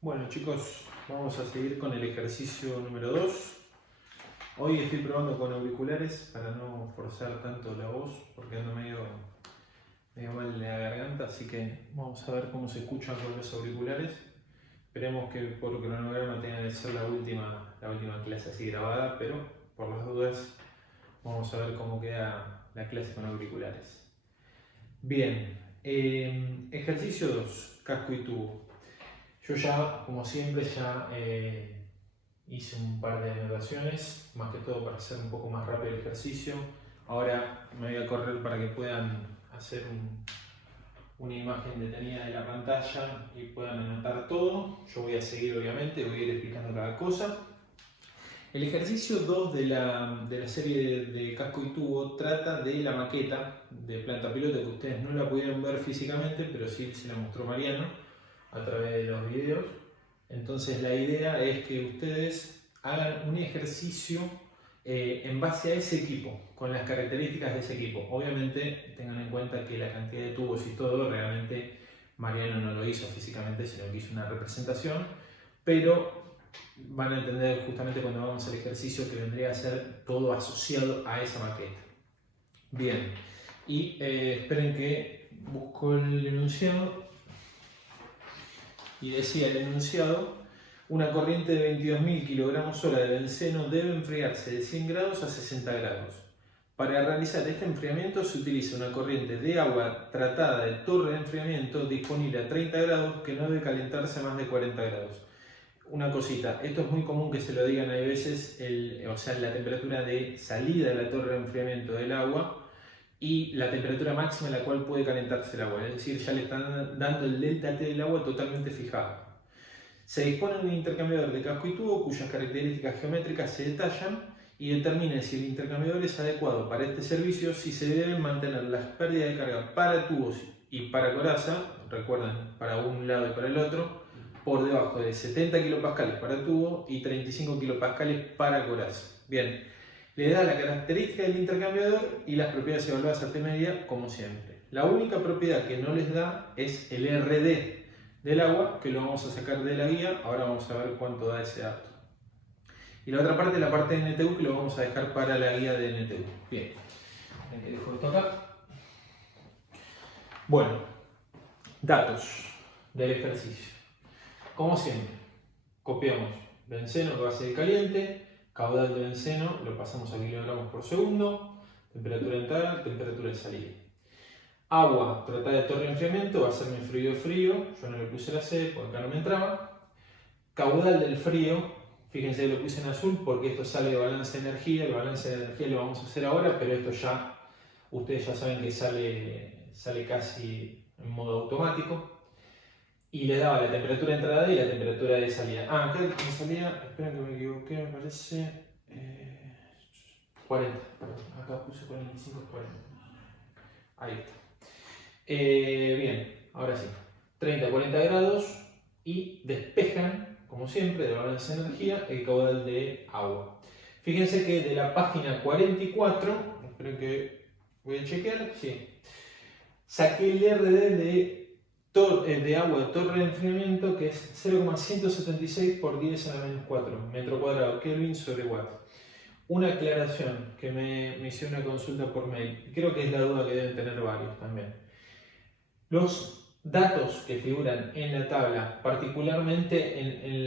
Bueno chicos, vamos a seguir con el ejercicio número 2. Hoy estoy probando con auriculares para no forzar tanto la voz porque ando medio mal en la garganta, así que vamos a ver cómo se escuchan con los auriculares. Esperemos que por cronograma tenga que ser la última clase así grabada, pero por las dudas vamos a ver cómo queda la clase con auriculares. Bien, ejercicio 2, casco y tubo. Yo ya, como siempre, hice un par de anotaciones, más que todo para hacer un poco más rápido el ejercicio. Ahora me voy a correr para que puedan hacer una imagen detenida de la pantalla y puedan anotar todo. Yo voy a seguir, obviamente, voy a ir explicando cada cosa. El ejercicio 2 de la serie de casco y tubo trata de la maqueta de planta piloto, que ustedes no la pudieron ver físicamente, pero sí se la mostró Mariano a través de los videos. Entonces la idea es que ustedes hagan un ejercicio en base a ese equipo, con las características de ese equipo. Obviamente tengan en cuenta que la cantidad de tubos y todo, realmente Mariano no lo hizo físicamente, sino que hizo una representación, pero van a entender justamente cuando vamos al ejercicio que vendría a ser todo asociado a esa maqueta. Bien, y esperen que busco el enunciado. Y decía el enunciado: una corriente de 22.000 kilogramos hora de benceno debe enfriarse de 100 grados a 60 grados. Para realizar este enfriamiento se utiliza una corriente de agua tratada de torre de enfriamiento disponible a 30 grados que no debe calentarse a más de 40 grados. Una cosita, esto es muy común que se lo digan, hay veces, la temperatura de salida de la torre de enfriamiento del agua y la temperatura máxima a la cual puede calentarse el agua, es decir, ya le están dando el delta T del agua totalmente fijado. Se dispone de un intercambiador de casco y tubo cuyas características geométricas se detallan y determina si el intercambiador es adecuado para este servicio, si se deben mantener las pérdidas de carga para tubos y para coraza, recuerden, para un lado y para el otro, por debajo de 70 kPa para tubo y 35 kPa para coraza. Bien, le da la característica del intercambiador y las propiedades evaluadas a T media, como siempre. La única propiedad que no les da es el RD del agua, que lo vamos a sacar de la guía. Ahora vamos a ver cuánto da ese dato. Y la otra parte, la parte de NTU, que lo vamos a dejar para la guía de NTU. Bien, dejo esto acá. Bueno, datos del ejercicio. Como siempre, copiamos benceno, base de caliente, caudal de benceno, lo pasamos a kilogramos por segundo, temperatura de entrada, temperatura de salida. Agua, tratada de torre de enfriamiento, va a ser mi frío, yo no le puse la C porque acá no me entraba. Caudal del frío, fíjense que lo puse en azul porque esto sale de balance de energía, el balance de energía lo vamos a hacer ahora, pero esto ya, ustedes ya saben que sale casi en modo automático. Y le daba la temperatura de entrada y la temperatura de salida. Acá me salía, esperen que me equivoqué, me parece 40, perdón, acá puse 45, 40. Ahí está. Bien, ahora sí, 30, 40 grados y despejan, como siempre, de balance de energía, el caudal de agua. Fíjense que de la página 44, esperen que voy a chequear, sí, saqué el RD de agua de torre de enfriamiento, que es 0,176 por 10 a la menos 4 metro cuadrado Kelvin sobre watt. Una aclaración que me hicieron una consulta por mail, creo que es la duda que deben tener varios también. Los datos que figuran en la tabla, particularmente en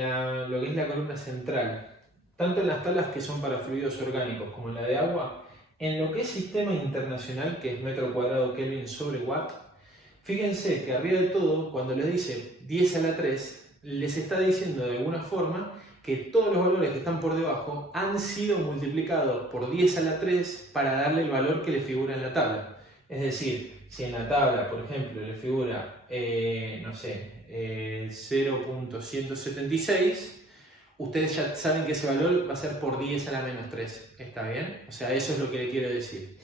lo que es la columna central, tanto en las tablas que son para fluidos orgánicos como en la de agua, en lo que es sistema internacional, que es metro cuadrado Kelvin sobre watt, fíjense que arriba de todo, cuando les dice 10 a la 3, les está diciendo de alguna forma que todos los valores que están por debajo han sido multiplicados por 10 a la 3 para darle el valor que le figura en la tabla. Es decir, si en la tabla, por ejemplo, le figura, 0.176, ustedes ya saben que ese valor va a ser por 10 a la menos 3. ¿Está bien? O sea, eso es lo que le quiero decir.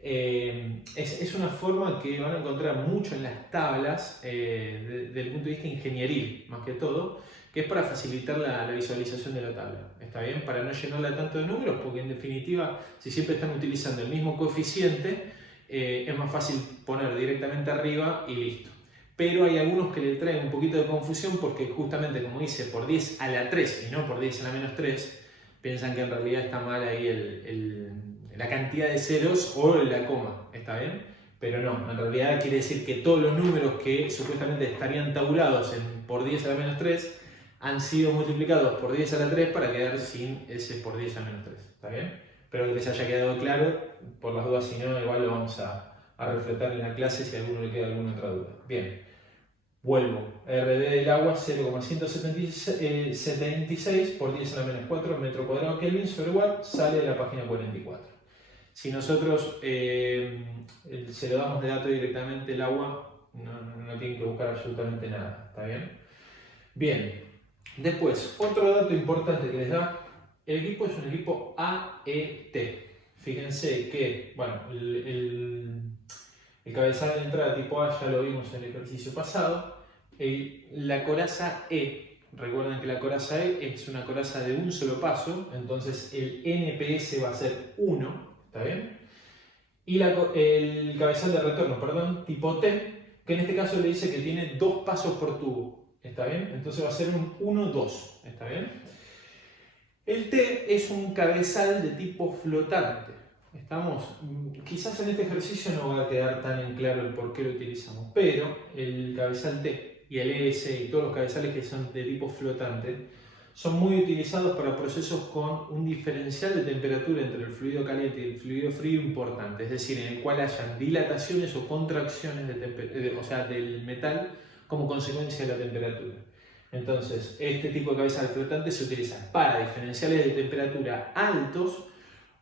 Es una forma que van a encontrar mucho en las tablas desde el punto de vista ingenieril, más que todo, que es para facilitar la visualización de la tabla. ¿Está bien? Para no llenarla tanto de números, porque en definitiva, si siempre están utilizando el mismo coeficiente, es más fácil poner directamente arriba y listo. pero hay algunos que le traen un poquito de confusión porque justamente como dice por 10 a la 3 y no por 10 a la menos 3, piensan que en realidad está mal ahí la cantidad de ceros o la coma, ¿está bien? Pero no, en realidad quiere decir que todos los números que supuestamente estarían tabulados en por 10 a la menos 3 han sido multiplicados por 10 a la 3 para quedar sin ese por 10 a la menos 3, ¿está bien? Espero que les haya quedado claro, por las dudas, si no, igual lo vamos a reflejar en la clase si a alguno le queda alguna otra duda. Bien, vuelvo. RD del agua 0,176 por 10 a la menos 4 metro cuadrado Kelvin sobre watt, sale de la página 44. Si nosotros se lo damos de dato directamente el agua, no tienen que buscar absolutamente nada, ¿está bien? Bien, después, otro dato importante que les da, el equipo es un equipo AET. Fíjense que, bueno, el cabezal de entrada tipo A ya lo vimos en el ejercicio pasado. La coraza E, recuerden que la coraza E es una coraza de un solo paso, entonces el NPS va a ser 1, ¿está bien? Y el cabezal de retorno, perdón, tipo T, que en este caso le dice que tiene 2 pasos por tubo, ¿está bien? Entonces va a ser un 1-2, ¿está bien? El T es un cabezal de tipo flotante. Estamos, quizás en este ejercicio no va a quedar tan en claro el por qué lo utilizamos, pero el cabezal T y el ES y todos los cabezales que son de tipo flotante son muy utilizados para procesos con un diferencial de temperatura entre el fluido caliente y el fluido frío importante, es decir, en el cual hayan dilataciones o contracciones del metal como consecuencia de la temperatura. Entonces, este tipo de cabezal flotante se utiliza para diferenciales de temperatura altos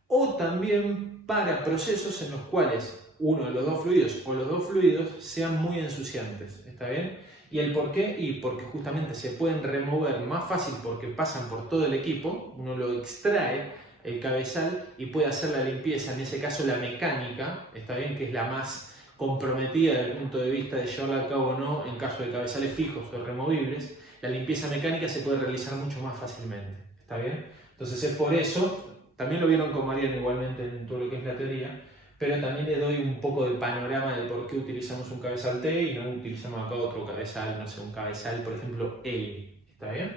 o también para procesos en los cuales uno de los dos fluidos o los dos fluidos sean muy ensuciantes, ¿está bien? ¿Y el por qué? Y porque justamente se pueden remover más fácil porque pasan por todo el equipo, uno lo extrae el cabezal y puede hacer la limpieza, en ese caso la mecánica, ¿está bien? Que es la más comprometida desde el punto de vista de llevarla a cabo o no en caso de cabezales fijos o removibles. La limpieza mecánica se puede realizar mucho más fácilmente, ¿está bien? Entonces es por eso, también lo vieron con Mariano igualmente en todo lo que es la teoría, pero también le doy un poco de panorama de por qué utilizamos un cabezal T y no utilizamos acá otro cabezal, no sé, un cabezal, por ejemplo, L, ¿está bien?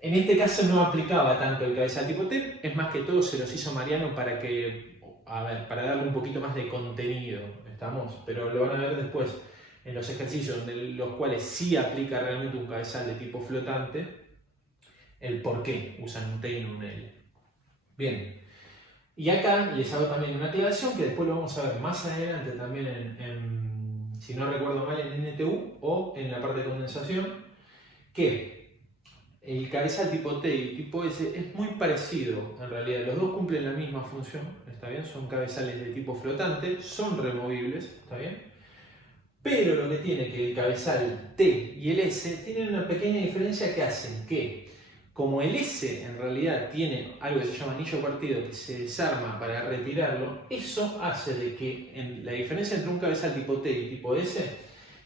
En este caso no aplicaba tanto el cabezal tipo T, es más que todo se los hizo Mariano para que, para darle un poquito más de contenido, ¿estamos? Pero lo van a ver después en los ejercicios en los cuales sí aplica realmente un cabezal de tipo flotante, el por qué usan un T y no un L. Bien, y acá les hago también una aclaración que después lo vamos a ver más adelante también si no recuerdo mal, en NTU o en la parte de condensación, que el cabezal tipo T y tipo S es muy parecido en realidad, los dos cumplen la misma función, ¿está bien? Son cabezales de tipo flotante, son removibles, ¿está bien? Pero lo que tiene que el cabezal T y el S tienen una pequeña diferencia que hacen que, como el S en realidad tiene algo que se llama anillo partido que se desarma para retirarlo, eso hace de que la diferencia entre un cabezal tipo T y tipo S,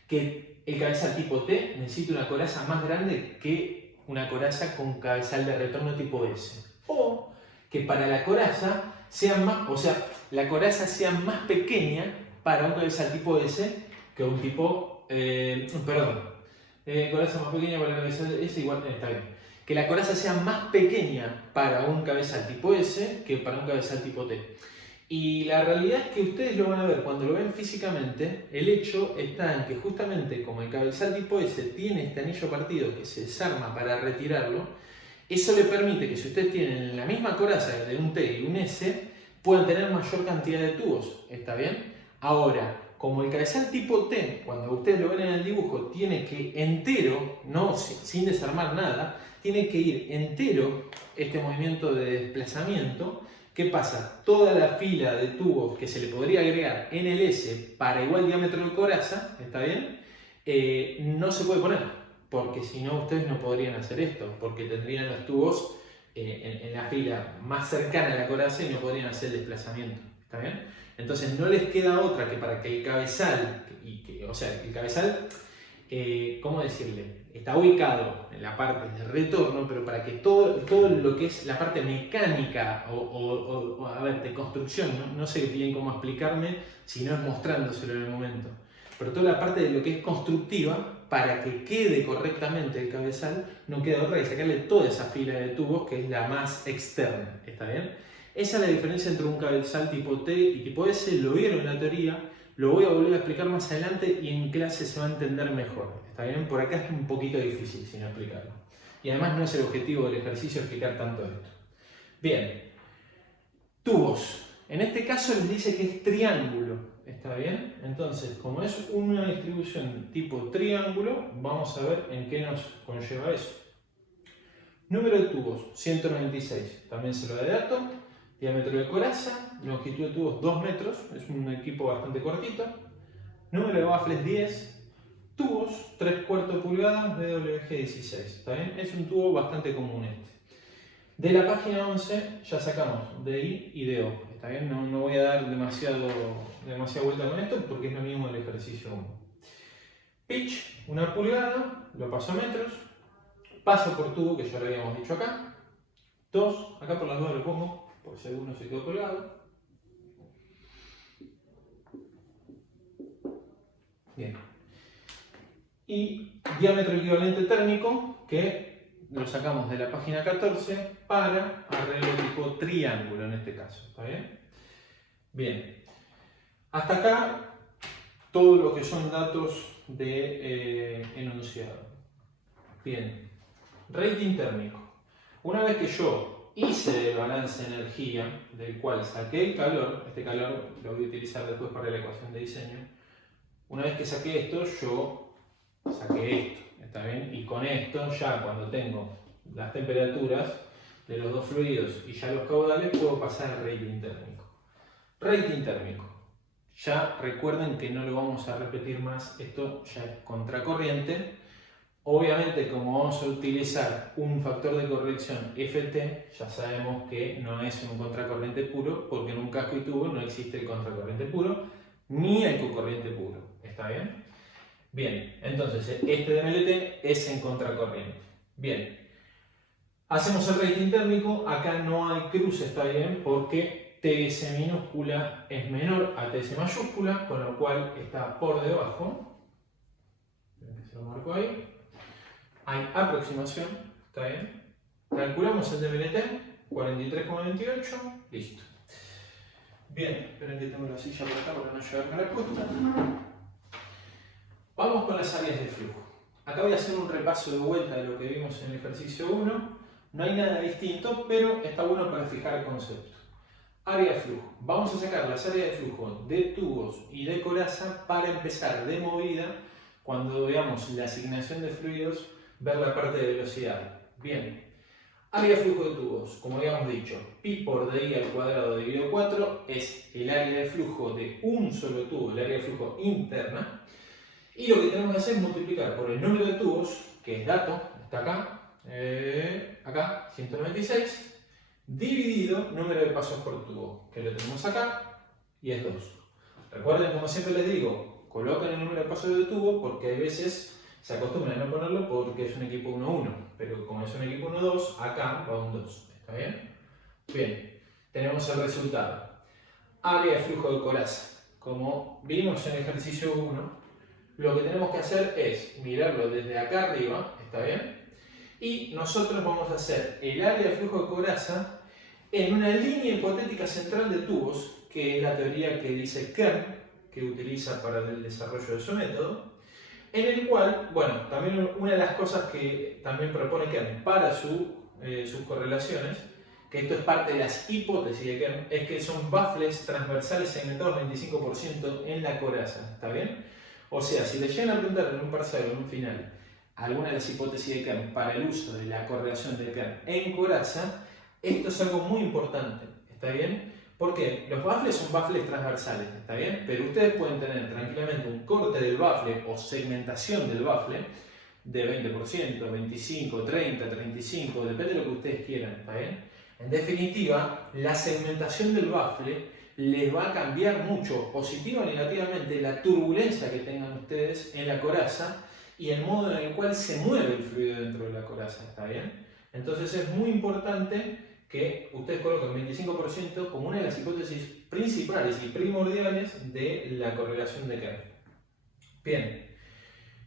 que el cabezal tipo T necesita una coraza más grande que una coraza con cabezal de retorno tipo S. O que para la coraza sea más, la coraza sea más pequeña para un cabezal tipo S que un tipo, coraza más pequeña para la cabezal S igual, está bien. Que la coraza sea más pequeña para un cabezal tipo S que para un cabezal tipo T. Y la realidad es que ustedes lo van a ver cuando lo ven físicamente, el hecho está en que justamente como el cabezal tipo S tiene este anillo partido que se desarma para retirarlo, eso le permite que si ustedes tienen la misma coraza de un T y un S, puedan tener mayor cantidad de tubos, ¿está bien? Ahora, como el cabezal tipo T, cuando ustedes lo ven en el dibujo, tiene que entero, no sin desarmar nada, tiene que ir entero este movimiento de desplazamiento. ¿Qué pasa? Toda la fila de tubos que se le podría agregar en el S para igual diámetro de coraza, ¿está bien? No se puede poner, porque si no ustedes no podrían hacer esto, porque tendrían los tubos en la fila más cercana a la coraza y no podrían hacer el desplazamiento, ¿está bien? Entonces no les queda otra que para que el cabezal, el cabezal, ¿cómo decirle? Está ubicado en la parte de retorno, pero para que todo lo que es la parte mecánica de construcción, no sé bien cómo explicarme si no es mostrándoselo en el momento, pero toda la parte de lo que es constructiva, para que quede correctamente el cabezal, no queda otra que sacarle toda esa fila de tubos que es la más externa, ¿está bien? Esa es la diferencia entre un cabezal tipo T y tipo S, lo vieron en la teoría, lo voy a volver a explicar más adelante y en clase se va a entender mejor, ¿está bien? Por acá es un poquito difícil si no explicarlo. Y además no es el objetivo del ejercicio explicar tanto esto. Bien, tubos. En este caso les dice que es triángulo, ¿está bien? Entonces, como es una distribución tipo triángulo, vamos a ver en qué nos conlleva eso. Número de tubos, 196. También se lo adelanto. Diámetro de coraza, longitud de tubos 2 metros, es un equipo bastante cortito. Número de baffles 10. Tubos 3/4 pulgadas, DWG 16. ¿Está bien? Es un tubo bastante común este. De la página 11 ya sacamos de I y de O. ¿Está bien? No voy a dar demasiada vuelta con esto porque es lo mismo del ejercicio 1. Pitch, 1 pulgada, lo paso a metros. Paso por tubo, que ya lo habíamos dicho acá. 2, acá por las dudas lo pongo, por si alguno se quedó colgado. Bien. Y diámetro equivalente térmico, que lo sacamos de la página 14 para arreglo tipo triángulo en este caso. ¿Está bien? Bien. Hasta acá todo lo que son datos de enunciado. Bien. Rating térmico. Una vez que yo hice el balance de energía, del cual saqué el calor, este calor lo voy a utilizar después para la ecuación de diseño. Una vez que saqué esto, yo saqué esto, ¿está bien? Y con esto, ya cuando tengo las temperaturas de los dos fluidos y ya los caudales, puedo pasar al rating térmico. Rating térmico. Ya recuerden que no lo vamos a repetir más, esto ya es contracorriente. Obviamente, como vamos a utilizar un factor de corrección Ft, ya sabemos que no es un contracorriente puro, porque en un casco y tubo no existe el contracorriente puro, ni el cocorriente puro. ¿Está bien? Bien, entonces este de MLT es en contracorriente. Bien, hacemos el rating térmico, acá no hay cruce, ¿está bien? Porque TS minúscula es menor a TS mayúscula, con lo cual está por debajo. Se lo marco ahí. Hay aproximación, ¿está bien? Calculamos el de MLT, 43,28, listo. Bien, esperen que tengo la silla por acá para no llevar con la costa. Vamos con las áreas de flujo. Acá voy a hacer un repaso de vuelta de lo que vimos en el ejercicio 1. No hay nada distinto, pero está bueno para fijar el concepto. Área de flujo. Vamos a sacar las áreas de flujo de tubos y de coraza para empezar de movida, cuando veamos la asignación de fluidos, ver la parte de velocidad. Bien. Área de flujo de tubos, como habíamos dicho, pi por di al cuadrado dividido 4 es el área de flujo de un solo tubo, el área de flujo interna. Y lo que tenemos que hacer es multiplicar por el número de tubos, que es dato, está acá, 196, dividido número de pasos por tubo, que lo tenemos acá, y es 2. Recuerden, como siempre les digo, coloquen el número de pasos de tubo porque hay veces se acostumbran a no ponerlo porque es un equipo 1-1, pero como es un equipo 1-2, acá va un 2. ¿Está bien? Bien, tenemos el resultado. Área de flujo de coraza. Como vimos en el ejercicio 1, lo que tenemos que hacer es mirarlo desde acá arriba, ¿está bien? Y nosotros vamos a hacer el área de flujo de coraza en una línea hipotética central de tubos, que es la teoría que dice Kern, que utiliza para el desarrollo de su método, en el cual, bueno, también una de las cosas que también propone Kern para sus correlaciones, que esto es parte de las hipótesis de Kern, es que son baffles transversales segmentados 25% en la coraza, ¿está bien? O sea, si le llegan a preguntar en un parcial o en un final alguna de las hipótesis de Kern para el uso de la correlación de Kern en coraza, esto es algo muy importante, ¿está bien? Porque los baffles son baffles transversales, ¿está bien? Pero ustedes pueden tener tranquilamente un corte del baffle o segmentación del baffle de 20%, 25, 30, 35, depende de lo que ustedes quieran, ¿está bien? En definitiva, la segmentación del baffle les va a cambiar mucho, positiva o negativamente, la turbulencia que tengan ustedes en la coraza y el modo en el cual se mueve el fluido dentro de la coraza, ¿está bien? Entonces es muy importante que ustedes coloquen 25% como una de las hipótesis principales y primordiales de la correlación de Kern. Bien,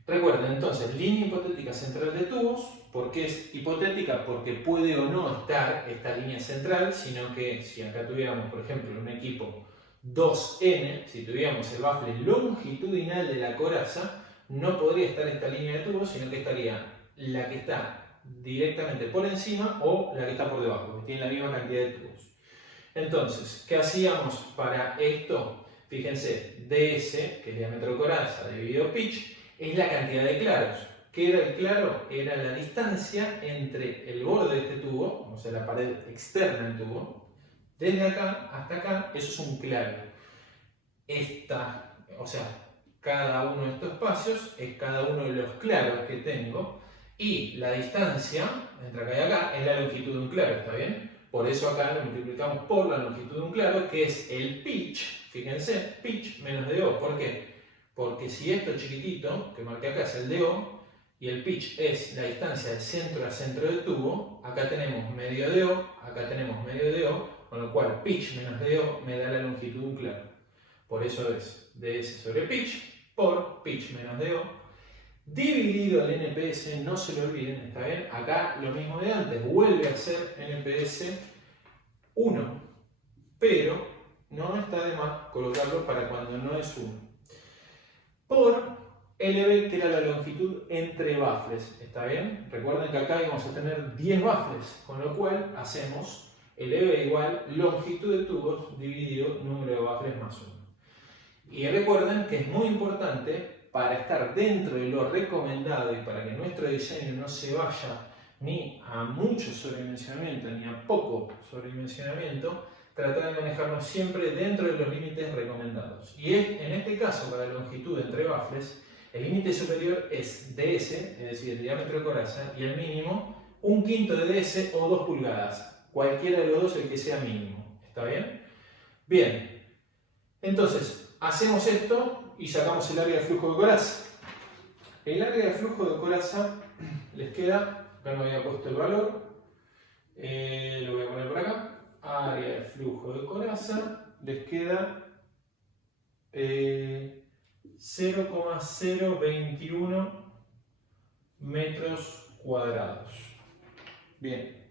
recuerden entonces, línea hipotética central de tubos. ¿Por qué es hipotética? Porque puede o no estar esta línea central, sino que si acá tuviéramos, por ejemplo, un equipo 2N, si tuviéramos el bafle longitudinal de la coraza, no podría estar esta línea de tubos, sino que estaría la que está directamente por encima o la que está por debajo, que tiene la misma cantidad de tubos. Entonces, ¿qué hacíamos para esto? Fíjense, DS, que es diámetro de coraza, dividido pitch, es la cantidad de claros. ¿Qué era el claro? Era la distancia entre el borde de este tubo, o sea, la pared externa del tubo, desde acá hasta acá, eso es un claro. O sea, cada uno de estos espacios es cada uno de los claros que tengo y la distancia entre acá y acá es la longitud de un claro, ¿está bien? Por eso acá lo multiplicamos por la longitud de un claro, que es el pitch, fíjense, pitch menos DO. ¿Por qué? Porque si esto chiquitito, que marqué acá, es el DO, y el pitch es la distancia de centro a centro del tubo, acá tenemos medio DO, acá tenemos medio DO, con lo cual pitch menos DO me da la longitud de un claro. Por eso es DS sobre pitch por pitch menos DO, dividido el NPS, no se lo olviden, ¿está bien? Acá lo mismo de antes, vuelve a ser NPS 1, pero no está de más colocarlo para cuando no es 1. Por LB, que era la longitud entre bafles, ¿está bien? Recuerden que acá íbamos a tener 10 bafles, con lo cual hacemos LB igual longitud de tubos dividido número de bafles más 1. Y recuerden que es muy importante para estar dentro de lo recomendado y para que nuestro diseño no se vaya ni a mucho sobredimensionamiento ni a poco sobredimensionamiento, tratar de manejarnos siempre dentro de los límites recomendados. Y en este caso, para la longitud entre bafles, el límite superior es DS, es decir, el diámetro de coraza, y el mínimo 1/5 de DS o 2 pulgadas. Cualquiera de los dos, el que sea mínimo. ¿Está bien? Bien. Entonces, hacemos esto y sacamos el área de flujo de coraza. El área de flujo de coraza les queda, acá no había puesto el valor, lo voy a poner por acá. Área de flujo de coraza les queda 0,021 metros cuadrados. Bien.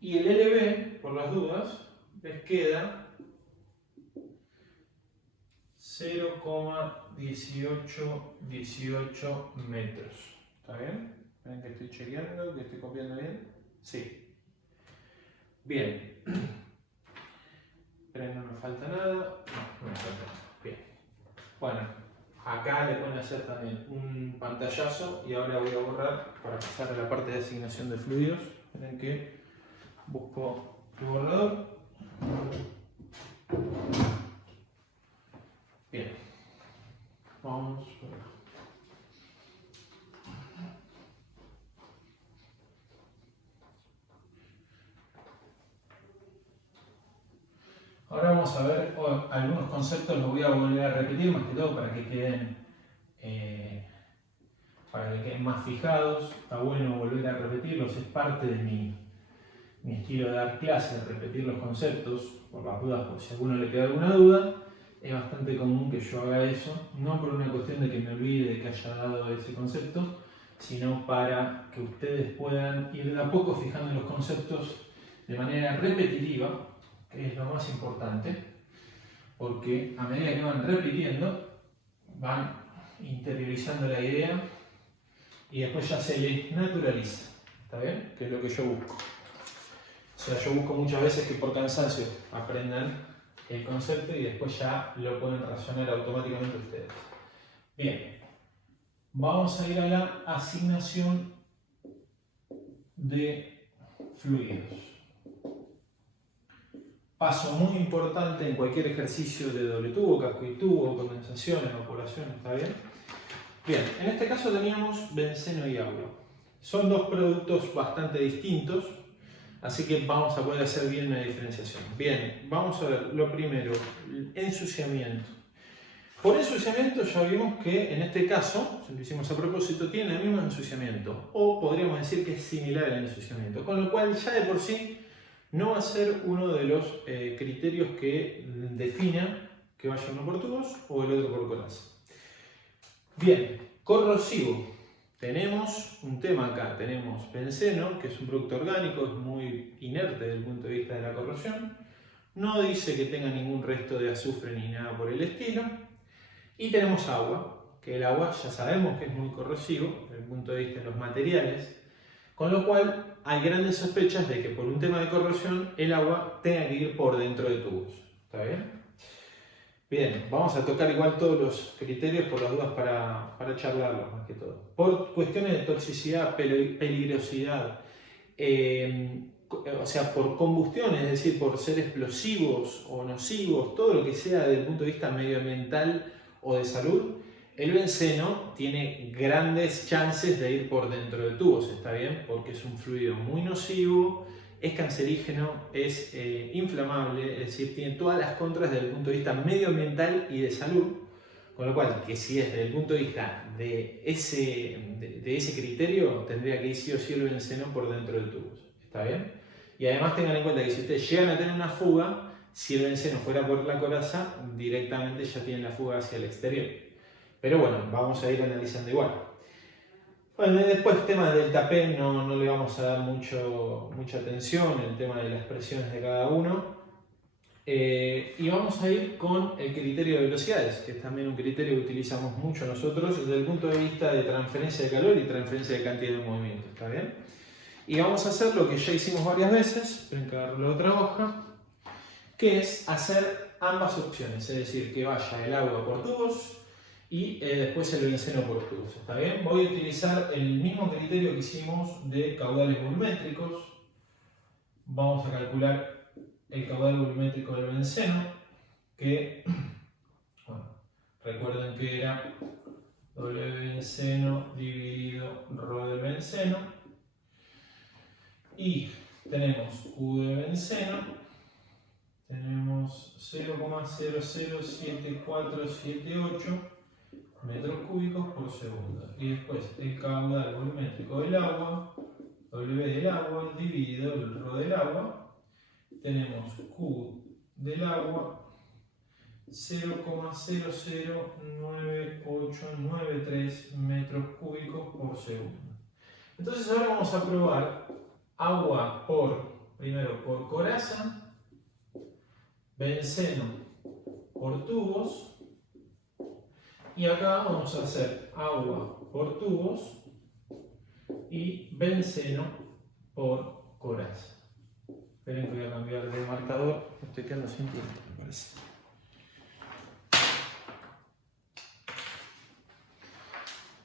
Y el LB, por las dudas, les queda 0,1818 metros. ¿Está bien? ¿Ven que estoy chequeando, que estoy copiando bien? Sí. Bien. Pero no me falta nada. No me falta nada. Bien. Bueno, acá le pueden hacer también un pantallazo y ahora voy a borrar para pasar a la parte de asignación de fluidos. Miren que busco el borrador. Bien. Vamos por acá. Ahora vamos a ver algunos conceptos, los voy a volver a repetir más que todo para que queden más fijados. Está bueno volver a repetirlos, es parte de mi estilo de dar clases, repetir los conceptos por las dudas, por si a alguno le queda alguna duda. Es bastante común que yo haga eso, no por una cuestión de que me olvide de que haya dado ese concepto, sino para que ustedes puedan ir de a poco fijando los conceptos de manera repetitiva, que es lo más importante, porque a medida que van repitiendo, van interiorizando la idea y después ya se les naturaliza, ¿está bien? Que es lo que yo busco. O sea, yo busco muchas veces que por cansancio aprendan el concepto y después ya lo pueden razonar automáticamente ustedes. Bien, vamos a ir a la asignación de fluidos. Paso muy importante en cualquier ejercicio de doble tubo, casco y tubo, condensación, evaporación, ¿está bien? Bien, en este caso teníamos benceno y agua. Son dos productos bastante distintos, así que vamos a poder hacer bien la diferenciación. Bien, vamos a ver lo primero, el ensuciamiento. Por ensuciamiento ya vimos que en este caso, si lo hicimos a propósito, tiene el mismo ensuciamiento, o podríamos decir que es similar al ensuciamiento, con lo cual ya de por sí no va a ser uno de los criterios que defina que vaya uno por tubos o el otro por coraza. Bien, corrosivo. Tenemos un tema acá, tenemos benceno, que es un producto orgánico, es muy inerte desde el punto de vista de la corrosión. No dice que tenga ningún resto de azufre ni nada por el estilo. Y tenemos agua, que el agua ya sabemos que es muy corrosivo desde el punto de vista de los materiales. Con lo cual hay grandes sospechas de que por un tema de corrosión el agua tenga que ir por dentro de tubos. ¿Está bien? Bien, vamos a tocar igual todos los criterios por las dudas para charlarlos más que todo. Por cuestiones de toxicidad, peligrosidad, o sea, por combustión, es decir, por ser explosivos o nocivos, todo lo que sea desde el punto de vista medioambiental o de salud, el benceno tiene grandes chances de ir por dentro de tubos, ¿está bien? Porque es un fluido muy nocivo, es cancerígeno, es inflamable, es decir, tiene todas las contras desde el punto de vista medioambiental y de salud, con lo cual, que si es desde el punto de vista de ese criterio, tendría que ir sí o sí el benceno por dentro de tubos, ¿está bien? Y además tengan en cuenta que si ustedes llegan a tener una fuga, si el benceno fuera por la coraza, directamente ya tienen la fuga hacia el exterior. Pero bueno, vamos a ir analizando igual. Bueno, y después tema del tapé no le vamos a dar mucha atención, el tema de las presiones de cada uno. Y vamos a ir con el criterio de velocidades, que es también un criterio que utilizamos mucho nosotros desde el punto de vista de transferencia de calor y transferencia de cantidad de movimiento, ¿está bien? Y vamos a hacer lo que ya hicimos varias veces, esperen que agarro la otra hoja, que es hacer ambas opciones, es decir, que vaya el agua por tubos y después el benceno por tubos, ¿está bien? Voy a utilizar el mismo criterio que hicimos de caudales volumétricos. Vamos a calcular el caudal volumétrico del benceno, que, bueno, recuerden que era W benceno dividido ρ del benceno, y tenemos Q de benceno, tenemos 0,007478 metros cúbicos por segundo. Y después el caudal volumétrico del agua, W del agua dividido el ρ del agua. Tenemos Q del agua 0,009893 metros cúbicos por segundo. Entonces ahora vamos a probar agua primero por coraza, benceno por tubos, y acá vamos a hacer agua por tubos y benceno por coraza. Esperen que voy a cambiar de marcador, estoy quedando sin tiempo, me parece.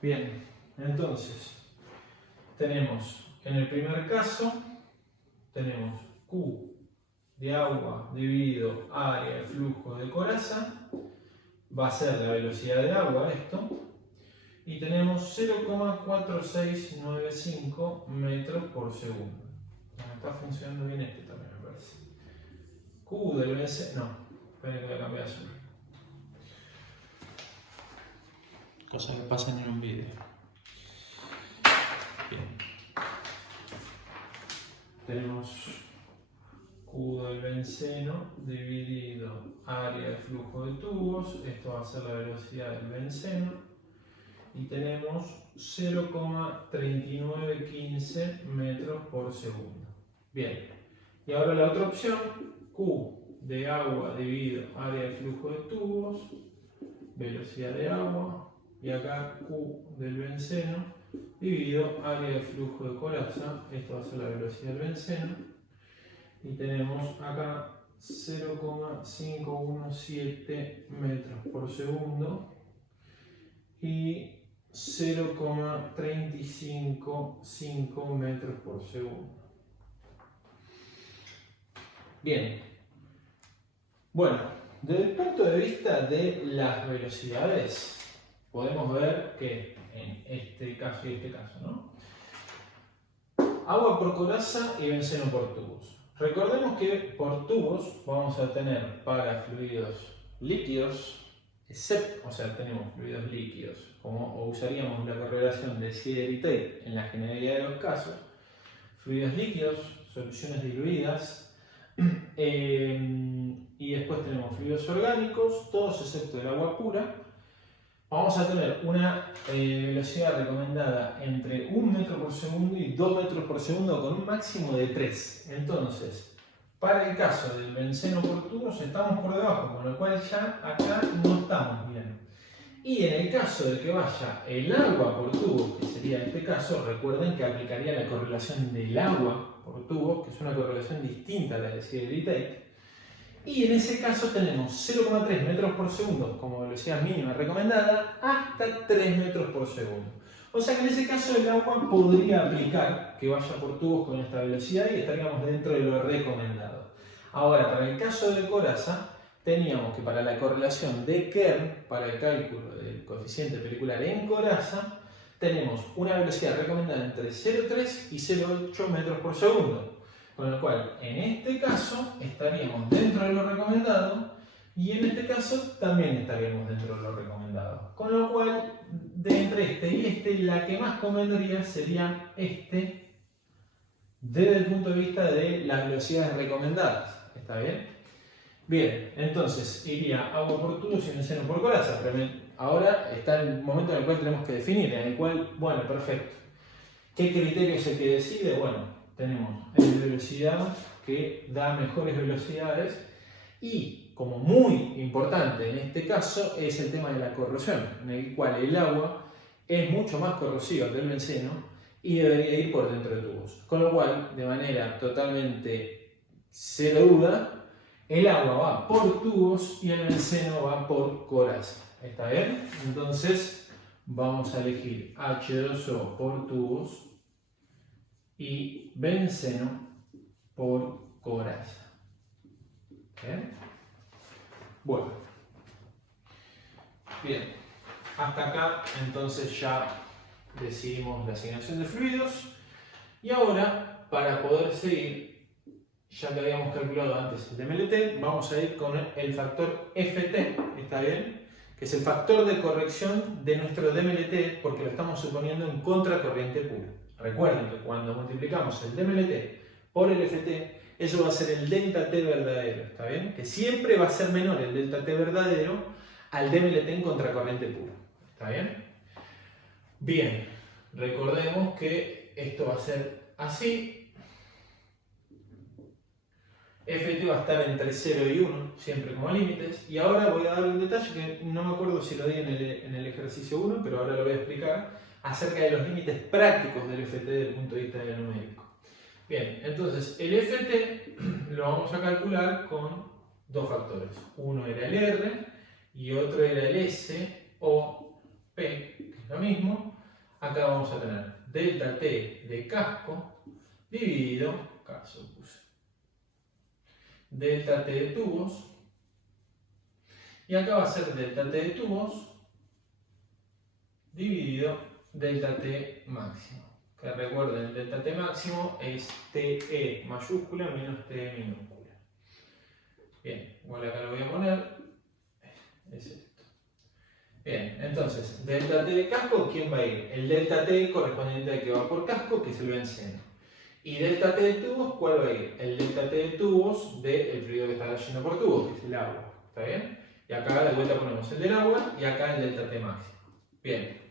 Bien, entonces tenemos en el primer caso, tenemos Q de agua dividido área de flujo de coraza, va a ser la velocidad de agua esto, y tenemos 0,4695 metros por segundo. Está funcionando bien este también, me parece. Q del benceno, no, esperen que voy a cambiar azul. Cosas que pasan en un vídeo. Bien. Tenemos Q del benceno dividido área de flujo de tubos, esto va a ser la velocidad del benceno, y tenemos 0,3915 metros por segundo. Bien, y ahora la otra opción, Q de agua dividido área de flujo de tubos, velocidad de agua, y acá Q del benceno dividido área de flujo de coraza, esto va a ser la velocidad del benceno, y tenemos acá 0,517 metros por segundo y 0,355 metros por segundo. Bien, bueno, desde el punto de vista de las velocidades, podemos ver que en este caso y este caso, ¿no? Agua por coraza y benceno por tubos. Recordemos que por tubos vamos a tener para fluidos líquidos, o sea, tenemos fluidos líquidos, o usaríamos la correlación de Sieder y Tate en la generalidad de los casos, fluidos líquidos, soluciones diluidas, y después tenemos fluidos orgánicos, todos excepto el agua pura. vamos a tener una velocidad recomendada entre 1 metro por segundo y 2 metros por segundo con un máximo de 3. Entonces, para el caso del benceno por tubos estamos por debajo, con lo cual ya acá no estamos bien. Y en el caso de que vaya el agua por tubos, que sería este caso, recuerden que aplicaría la correlación del agua por tubos, que es una correlación distinta a la de Siegel-Tate. Y en ese caso tenemos 0,3 metros por segundo como velocidad mínima recomendada hasta 3 metros por segundo. O sea que en ese caso el agua podría aplicar que vaya por tubos con esta velocidad y estaríamos dentro de lo recomendado. Ahora, para el caso de coraza, teníamos que para la correlación de Kern, para el cálculo del coeficiente pericular en coraza, tenemos una velocidad recomendada entre 0,3 y 0,8 metros por segundo. Con lo cual, en este caso, estaríamos dentro de lo recomendado y en este caso también estaríamos dentro de lo recomendado. Con lo cual, de entre este y este, la que más convendría sería este desde el punto de vista de las velocidades recomendadas. ¿Está bien? Bien, entonces iría agua por tubos y benceno por coraza. Pero ahora está el momento en el cual tenemos que definir, en el cual, bueno, perfecto. ¿Qué criterio es el que decide? Bueno, tenemos el de velocidad que da mejores velocidades y, como muy importante en este caso, es el tema de la corrosión, en el cual el agua es mucho más corrosiva que el benceno y debería ir por dentro de tubos. Con lo cual, de manera totalmente cero duda, el agua va por tubos y el benceno va por coraza. ¿Está bien? Entonces, vamos a elegir H2O por tubos y benceno por coraza. ¿Bien? Bueno. Bien. Hasta acá entonces ya decidimos la asignación de fluidos. Y ahora, para poder seguir, ya que habíamos calculado antes el DMLT, vamos a ir con el factor FT, ¿está bien? Que es el factor de corrección de nuestro DMLT porque lo estamos suponiendo en contracorriente pura. Recuerden que cuando multiplicamos el DMLT por el FT, eso va a ser el delta T verdadero, ¿está bien? Que siempre va a ser menor el delta T verdadero al DMLT en contracorriente pura, ¿está bien? Bien, recordemos que esto va a ser así. FT va a estar entre 0 y 1, siempre como límites. Y ahora voy a dar un detalle que no me acuerdo si lo di en el ejercicio 1, pero ahora lo voy a explicar, acerca de los límites prácticos del FT desde el punto de vista del numérico. Bien, entonces el FT lo vamos a calcular con dos factores. Uno era el R y otro era el S o P, que es lo mismo. Acá vamos a tener delta T de casco dividido, caso puse, delta T de tubos, y acá va a ser delta T de tubos dividido delta T máximo. Que recuerden, el delta T máximo es TE mayúscula menos TE minúscula. Bien, igual acá lo voy a poner, es esto. Bien, entonces, delta T de casco, ¿quién va a ir? El delta T correspondiente al que va por casco, que es el benceno. Y delta T de tubos, ¿cuál va a ir? El delta T de tubos del fluido que está yendo por tubos, que es el agua. ¿Está bien? Y acá de vuelta ponemos el del agua y acá el delta T máximo. Bien.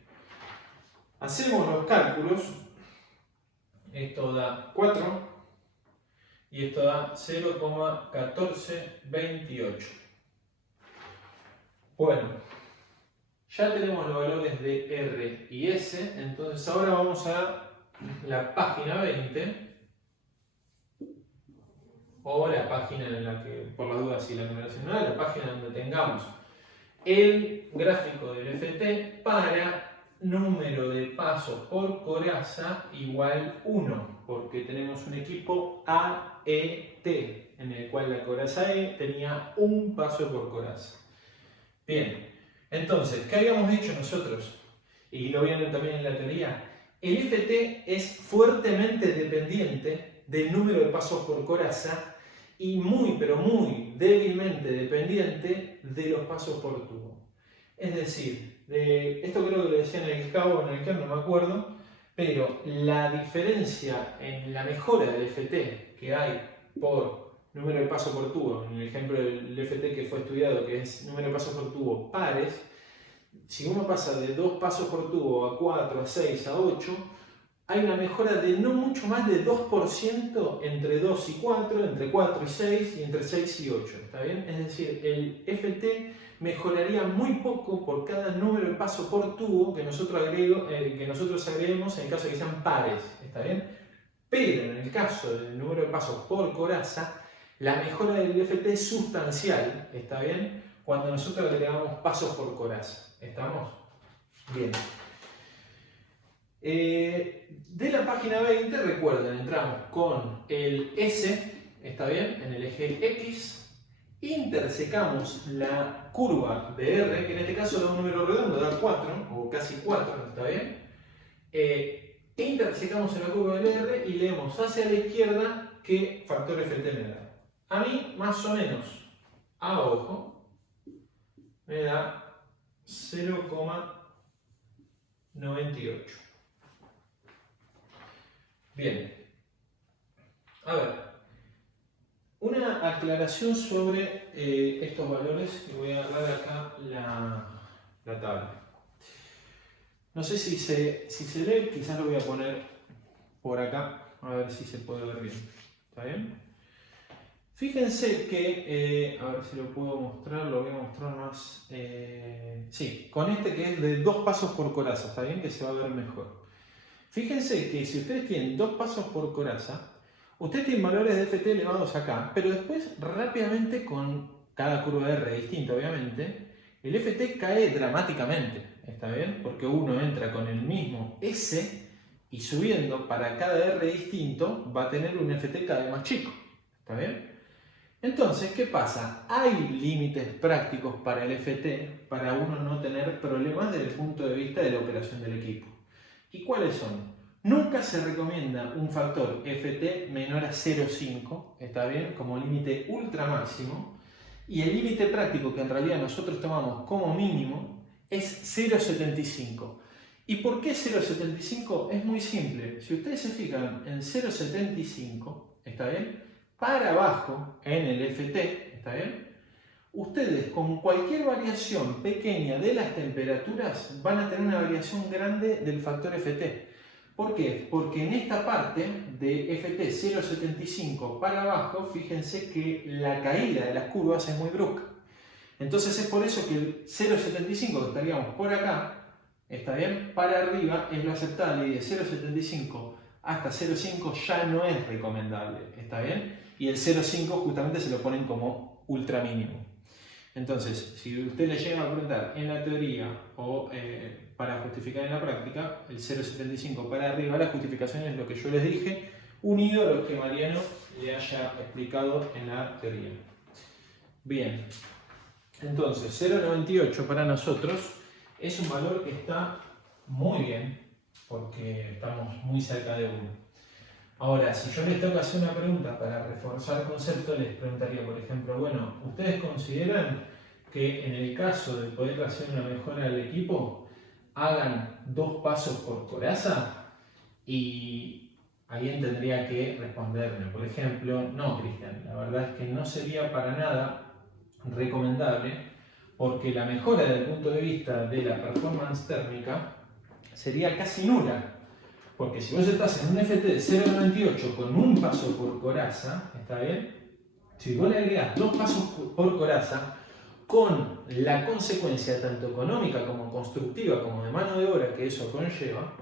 Hacemos los cálculos. Esto da 4 y esto da 0,1428. Bueno, ya tenemos los valores de R y S, entonces ahora vamos a la página 20 o la página en la que, por las dudas si la numeración no, la página donde tengamos el gráfico del FT para número de pasos por coraza igual 1, porque tenemos un equipo AET, en el cual la coraza E tenía un paso por coraza. Bien, entonces, ¿qué habíamos dicho nosotros? Y lo vieron también en la teoría. El FT es fuertemente dependiente del número de pasos por coraza y muy, pero muy débilmente dependiente de los pasos por tubo. Es decir, esto creo que lo decía en el cabo o en el Kern, no me acuerdo, pero la diferencia en la mejora del FT que hay por número de pasos por tubo, en el ejemplo del FT que fue estudiado, que es número de pasos por tubo pares, si uno pasa de 2 pasos por tubo a 4, a 6, a 8, hay una mejora de no mucho más de 2% entre 2 y 4, entre 4 y 6 y entre 6 y 8, ¿está bien? Es decir, el FT mejoraría muy poco por cada número de pasos por tubo que nosotros agreguemos en caso de que sean pares, ¿está bien? Pero en el caso del número de pasos por coraza, la mejora del FT es sustancial, ¿está bien? Cuando nosotros agregamos pasos por coraza, ¿estamos? Bien. De la página 20, recuerden, entramos con el S, ¿está bien? En el eje X, intersecamos la curva de R, que en este caso da un número redondo, da 4, o casi 4, ¿está bien? Intersecamos en la curva del R y leemos hacia la izquierda qué factor FT me da. A mí, más o menos, a ojo, me da 0,98. Bien, a ver, una aclaración sobre estos valores, y voy a agarrar acá la tabla. No sé si se lee, quizás lo voy a poner por acá, a ver si se puede ver bien. ¿Está bien? Fíjense que, a ver si lo puedo mostrar, lo voy a mostrar más. Sí, con este que es de 2 pasos por coraza, ¿está bien? Que se va a ver mejor. Fíjense que si ustedes tienen 2 pasos por coraza, ustedes tienen valores de FT elevados acá, pero después rápidamente con cada curva de R distinta, obviamente, el FT cae dramáticamente, ¿está bien? Porque uno entra con el mismo S y subiendo para cada R distinto va a tener un FT cada vez más chico, ¿está bien? Entonces, ¿qué pasa? Hay límites prácticos para el FT para uno no tener problemas desde el punto de vista de la operación del equipo. ¿Y cuáles son? Nunca se recomienda un factor FT menor a 0,5, ¿está bien? Como límite ultra máximo. Y el límite práctico que en realidad nosotros tomamos como mínimo es 0,75. ¿Y por qué 0,75? Es muy simple. Si ustedes se fijan en 0,75, ¿está bien? Para abajo en el FT, ¿está bien? Ustedes con cualquier variación pequeña de las temperaturas van a tener una variación grande del factor FT. ¿Por qué? Porque en esta parte de FT 0,75 para abajo, fíjense que la caída de las curvas es muy brusca. Entonces es por eso que el 0,75 que estaríamos por acá, ¿está bien? Para arriba es lo aceptable y de 0,75 hasta 0,5 ya no es recomendable, ¿está bien? Y el 0,5 justamente se lo ponen como ultra mínimo. Entonces, si usted le llega a preguntar en la teoría o para justificar en la práctica, el 0,75 para arriba, la justificación es lo que yo les dije, unido a lo que Mariano le haya explicado en la teoría. Bien, entonces 0,98 para nosotros es un valor que está muy bien, porque estamos muy cerca de 1. Ahora, si yo les tengo que hacer una pregunta para reforzar el concepto, les preguntaría, por ejemplo, bueno, ¿ustedes consideran que en el caso de poder hacer una mejora del equipo, hagan 2 pasos por coraza? Y alguien tendría que responderme, por ejemplo, no, Cristian, la verdad es que no sería para nada recomendable, porque la mejora desde el punto de vista de la performance térmica sería casi nula. Porque si vos estás en un FT de 0,98 con un paso por coraza, ¿está bien? Si vos le agregás 2 pasos por coraza, con la consecuencia tanto económica como constructiva como de mano de obra que eso conlleva,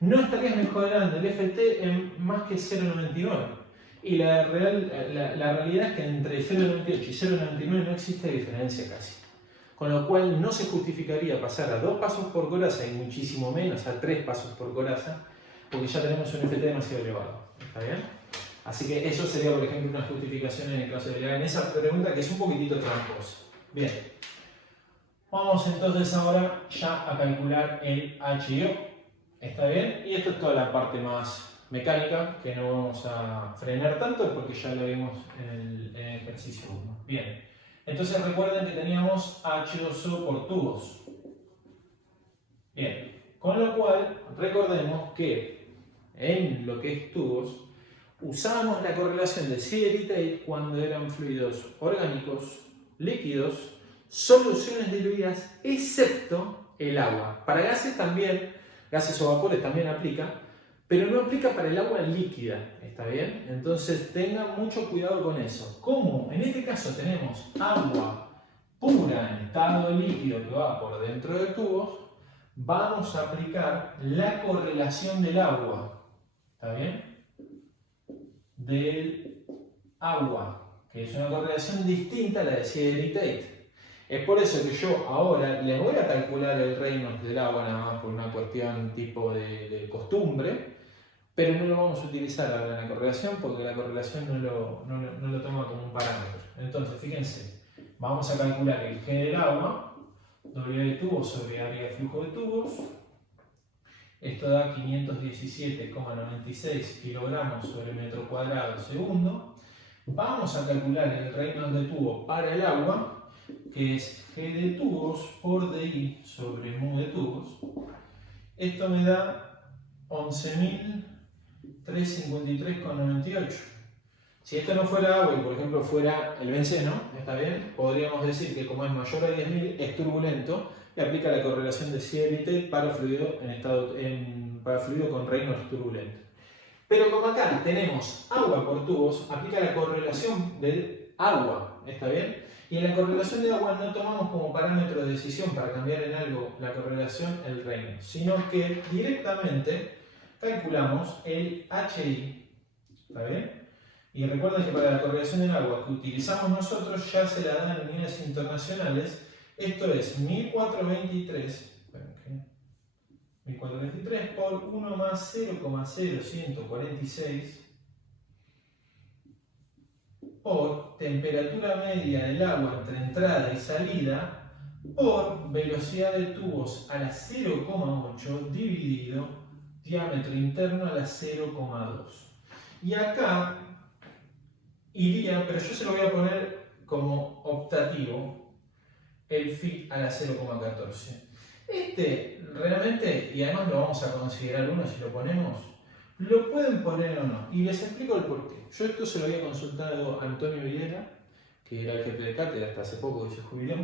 no estarías mejorando el FT en más que 0,99. Y la realidad es que entre 0,98 y 0,99 no existe diferencia casi. Con lo cual no se justificaría pasar a 2 pasos por coraza y muchísimo menos a 3 pasos por coraza, porque ya tenemos un FT demasiado elevado. ¿Está bien? Así que eso sería, por ejemplo, una justificación en el caso de en esa pregunta que es un poquitito tramposa. Bien. Vamos entonces ahora ya a calcular el HIO. ¿Está bien? Y esto es toda la parte más mecánica que no vamos a frenar tanto porque ya lo vimos en el ejercicio 1. Bien. Entonces recuerden que teníamos H2O por tubos. Bien. Con lo cual, recordemos que en lo que es tubos, usábamos la correlación de Sievery-Tate cuando eran fluidos orgánicos, líquidos, soluciones diluidas, excepto el agua. Para gases también, gases o vapores también aplica, pero no aplica para el agua líquida, ¿está bien? Entonces tengan mucho cuidado con eso. Como en este caso tenemos agua pura en estado líquido que va por dentro de tubos, vamos a aplicar la correlación del agua, ¿está bien? Del agua, que es una correlación distinta a la de Sider-Tate. Es por eso que yo ahora les voy a calcular el Reynolds del agua nada más por una cuestión tipo de costumbre, pero no lo vamos a utilizar ahora en la correlación porque la correlación no lo toma como un parámetro. Entonces, fíjense, vamos a calcular el G del agua, W de tubos sobre área de flujo de tubos. Esto da 517,96 kilogramos sobre metro cuadrado segundo. Vamos a calcular el Reynolds de tubo para el agua, que es G de tubos por DI sobre mu de tubos. Esto me da 11.353,98. Si esto no fuera agua y por ejemplo fuera el benceno, ¿está bien? Podríamos decir que como es mayor a 10.000 es turbulento y aplica la correlación de Sider-Tate para fluido, para fluido con Reynolds turbulento. Pero como acá tenemos agua por tubos, aplica la correlación del agua, ¿está bien? Y en la correlación de agua no tomamos como parámetro de decisión para cambiar en algo la correlación el Reynolds, sino que directamente calculamos el HI, ¿está bien? Y recuerden que para la correlación del agua que utilizamos nosotros ya se la dan en unidades internacionales. Esto es 1423 por 1 más 0,0146 por temperatura media del agua entre entrada y salida por velocidad de tubos a la 0,8 dividido diámetro interno a la 0,2. Y acá iría, pero yo se lo voy a poner como optativo, el phi a la 0,14. Realmente, y además lo vamos a considerar uno si lo ponemos, lo pueden poner o no. Y les explico el porqué. Yo esto se lo había consultado a Antonio Vilera, que era el jefe de cátedra hasta hace poco que se jubiló.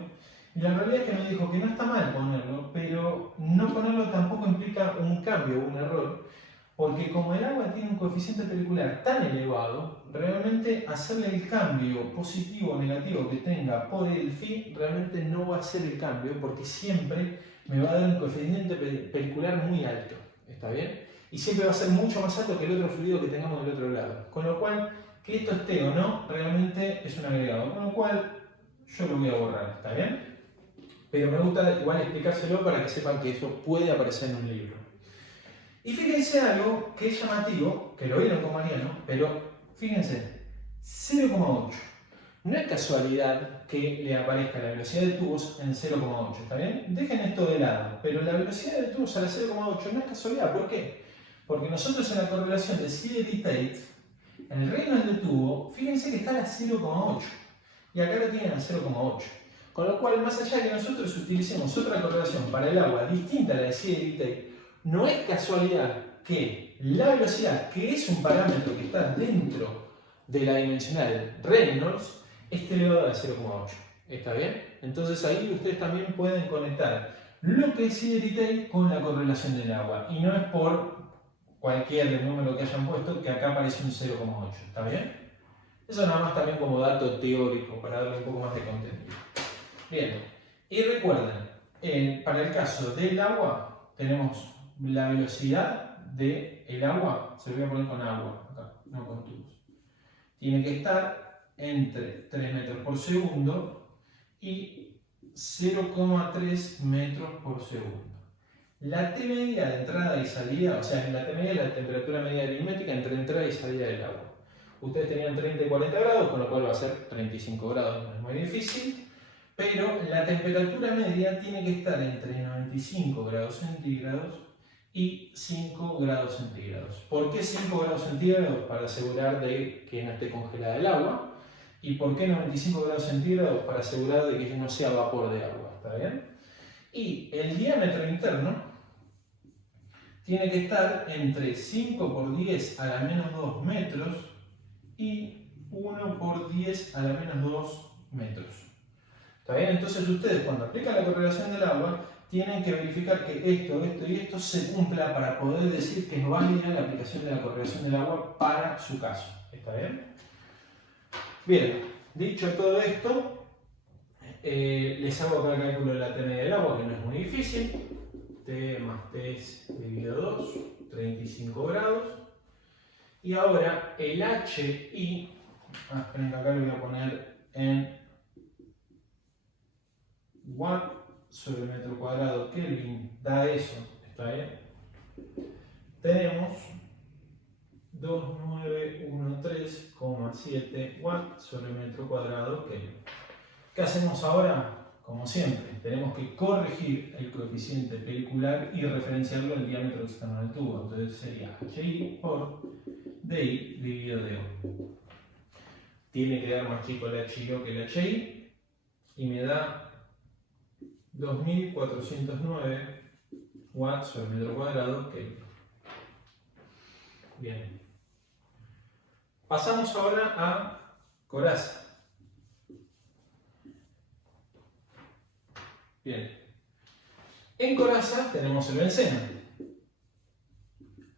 Y la realidad es que me dijo que no está mal ponerlo, pero no ponerlo tampoco implica un cambio o un error, porque como el agua tiene un coeficiente molecular tan elevado, realmente hacerle el cambio positivo o negativo que tenga por el phi realmente no va a ser el cambio, porque siempre me va a dar un coeficiente molecular muy alto, ¿está bien? Y siempre va a ser mucho más alto que el otro fluido que tengamos del otro lado. Con lo cual, que esto esté o no, realmente es un agregado. Con lo cual, yo lo voy a borrar, ¿está bien? Pero me gusta igual explicárselo para que sepan que eso puede aparecer en un libro. Y fíjense algo que es llamativo, que lo vieron con Mariano, pero fíjense, 0,8. No es casualidad que le aparezca la velocidad de tubos en 0,8, ¿está bien? Dejen esto de lado, pero la velocidad de tubos a la 0,8 no es casualidad. ¿Por qué? Porque nosotros en la correlación de Sider-Tate, en el Reynolds de tubo, fíjense que está a la 0,8 y acá lo tienen a 0,8. Con lo cual, más allá de que nosotros utilicemos otra correlación para el agua distinta a la de Sider-Tate, no es casualidad que la velocidad, que es un parámetro que está dentro de la dimensional Reynolds, esté elevado a 0,8. ¿Está bien? Entonces ahí ustedes también pueden conectar lo que es Sider-Tate con la correlación del agua. Y no es por cualquier número que hayan puesto que acá aparece un 0,8. ¿Está bien? Eso nada más también como dato teórico para darle un poco más de contenido. Bien. Y recuerden, para el caso del agua tenemos la velocidad del agua, se lo voy a poner con agua, acá, no con tubos. Tiene que estar entre 3 metros por segundo y 0,3 metros por segundo. La T media de entrada y salida, o sea, la T media es la temperatura media milimétrica entre entrada y salida del agua. Ustedes tenían 30 y 40 grados, con lo cual va a ser 35 grados, no es muy difícil. Pero la temperatura media tiene que estar entre 95 grados centígrados y 5 grados centígrados. ¿Por qué 5 grados centígrados? Para asegurar de que no esté congelada el agua. ¿Y por qué 95 grados centígrados? Para asegurar de que no sea vapor de agua. ¿Está bien? Y el diámetro interno tiene que estar entre 5 por 10 a la menos 2 metros y 1 por 10 a la menos 2 metros. ¿Está bien? Entonces ustedes cuando aplican la correlación del agua tienen que verificar que esto, esto y esto se cumpla para poder decir que es válida la aplicación de la correlación del agua para su caso. ¿Está bien? Bien, dicho todo esto, les hago acá el cálculo de la T media del agua, que no es muy difícil. T más T dividido 2, 35 grados. Y ahora el HI, esperen que acá lo voy a poner en watt sobre metro cuadrado Kelvin, da eso, ¿está bien? Tenemos 2913,7 watts sobre metro cuadrado Kelvin. ¿Qué hacemos ahora? Como siempre, tenemos que corregir el coeficiente pericular y referenciarlo al diámetro externo del tubo. Entonces sería HI por DI dividido DO. Tiene que dar más chico el HIO que el HI y me da 2409 watts sobre metro cuadrado Kelvin. Bien. Pasamos ahora a coraza. Bien. En coraza tenemos el benceno.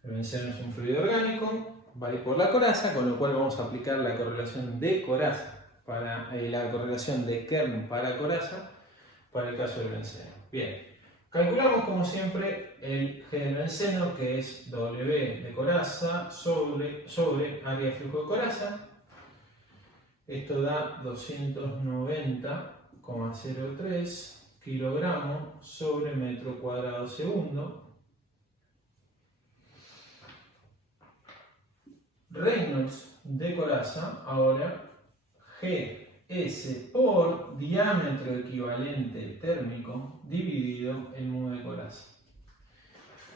El benceno es un fluido orgánico, va a ir por la coraza, con lo cual vamos a aplicar la correlación de coraza para la correlación de Kern para coraza para el caso del benceno. Bien. Calculamos como siempre el G del benceno, que es W de coraza sobre área de flujo de coraza. Esto da 290,03 kilogramos sobre metro cuadrado segundo. Reynolds de coraza, ahora GS por diámetro equivalente térmico dividido el mu de coraza.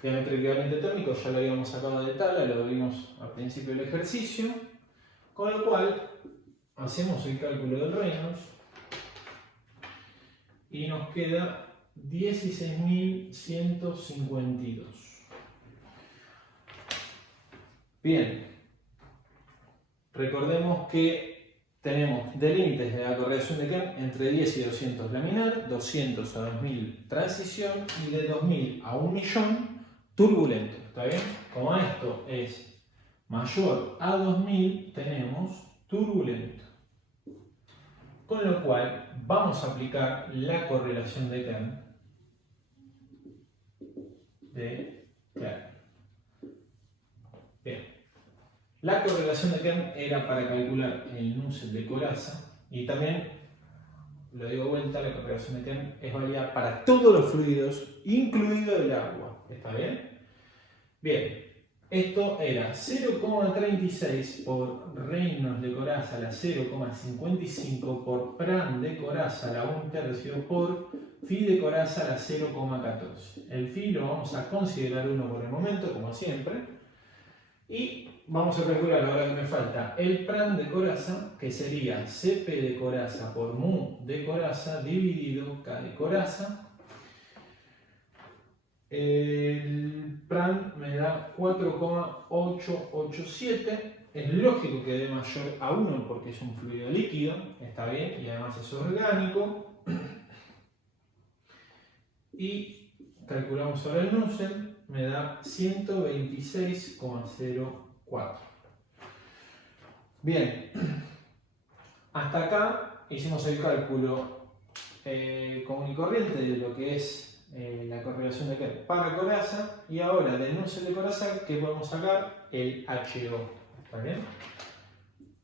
Diámetro equivalente térmico ya lo habíamos sacado de tabla, lo vimos al principio del ejercicio, con lo cual hacemos el cálculo del Reynolds y nos queda 16.152. Bien, recordemos que tenemos de límites de la correlación de Kern entre 10 y 200 laminar, 200 a 2000 transición y de 2000 a 1.000.000 turbulento. ¿Está bien? Como esto es mayor a 2000, tenemos turbulento. Con lo cual vamos a aplicar la correlación de Kern. Bien. La correlación de Kern era para calcular el Nusselt de coraza y también, lo digo de vuelta, la correlación de Kern es válida para todos los fluidos, incluido el agua. ¿Está bien? Bien. Esto era 0,36 por Reynolds de coraza a la 0,55 por Pran de coraza a la 1/3 por Phi de coraza a la 0,14. El Phi lo vamos a considerar 1 por el momento, como siempre. Y vamos a calcular, ahora que me falta, el Pran de coraza, que sería Cp de coraza por mu de coraza dividido K de coraza. El Pran me da 4,887. Es lógico que dé mayor a 1 porque es un fluido líquido, está bien, y además es orgánico. Y calculamos ahora el Nusselt, me da 126,04. Bien, hasta acá hicimos el cálculo común y corriente de lo que es la correlación de Kern para coraza, y ahora del Nusselt de coraza, ¿qué podemos sacar? El HO. ¿Está bien?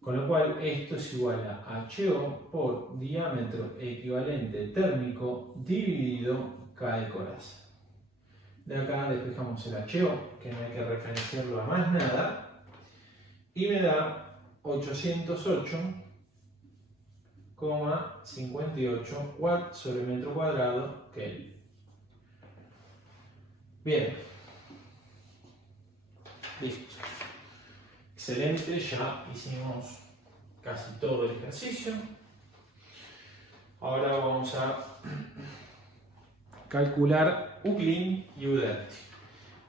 Con lo cual esto es igual a HO por diámetro equivalente térmico dividido K de coraza. De acá despejamos el HO, que no hay que referenciarlo a más nada, y me da 808,58 watts sobre metro cuadrado Kelvin. Bien, listo. Excelente, ya hicimos casi todo el ejercicio. Ahora vamos a calcular Uclin y Uderti.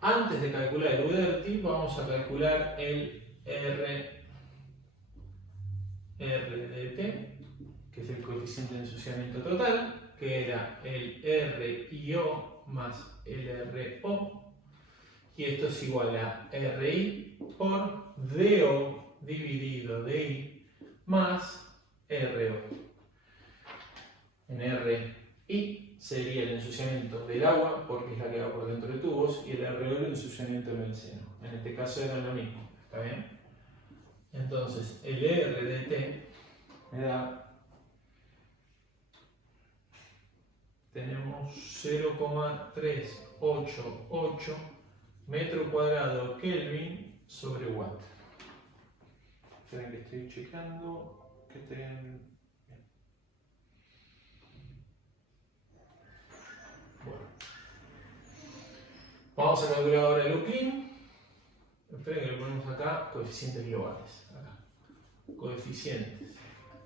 Antes de calcular el Uderti, vamos a calcular el RDT, que es el coeficiente de ensuciamiento total, que era el RIO más LRO. Y esto es igual a RI por DO dividido DI más RO. En RI sería el ensuciamiento del agua, porque es la que va por dentro de tubos, y el RO el ensuciamiento del benceno. En este caso era lo mismo, ¿está bien? Entonces, el R de T me da, tenemos 0,388 metro cuadrado Kelvin sobre watt. Esperen que estoy checando que estén. Bueno. Vamos a calcular ahora el Euclid. Esperen que le ponemos acá coeficientes globales. Acá. Coeficientes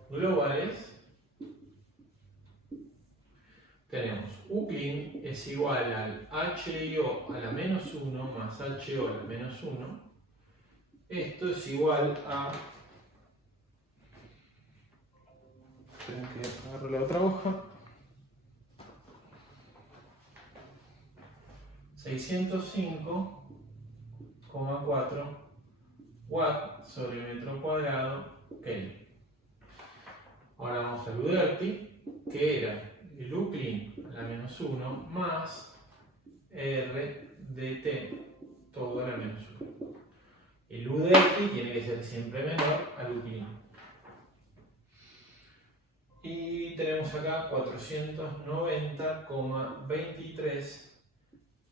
globales. Tenemos Euclid es igual al HIO a la menos 1 más HO a la menos 1. Esto es igual a. Esperen que agarro la otra hoja. 605,4 watt sobre metro cuadrado Kelvin. Ahora vamos al UDERTI, que era el Euclid a la menos 1 más R dt todo a la menos 1. El UDERTI tiene que ser siempre menor al Euclid. Y tenemos acá 490,23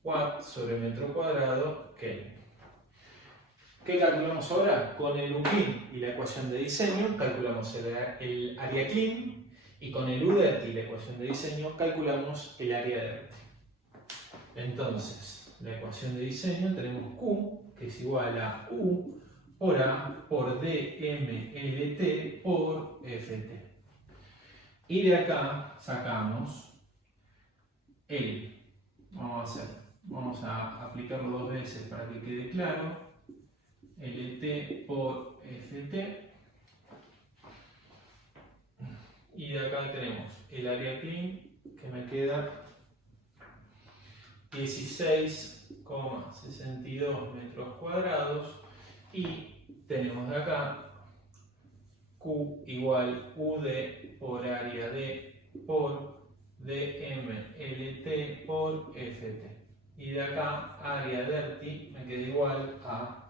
watts sobre metro cuadrado Kelvin. ¿Qué calculamos ahora? Con el Euclid y la ecuación de diseño calculamos el área clean, y con el UDERTI y la ecuación de diseño calculamos el área DERTI. Entonces, la ecuación de diseño tenemos Q, que es igual a U por A por DMLT por FT. Y de acá sacamos el. Vamos a aplicarlo dos veces para que quede claro. LT por FT. Y de acá tenemos el área clean, que me queda 16,62 metros cuadrados. Y tenemos de acá Q igual UD por área D por DMLT por FT. Y de acá área DERTI me queda igual a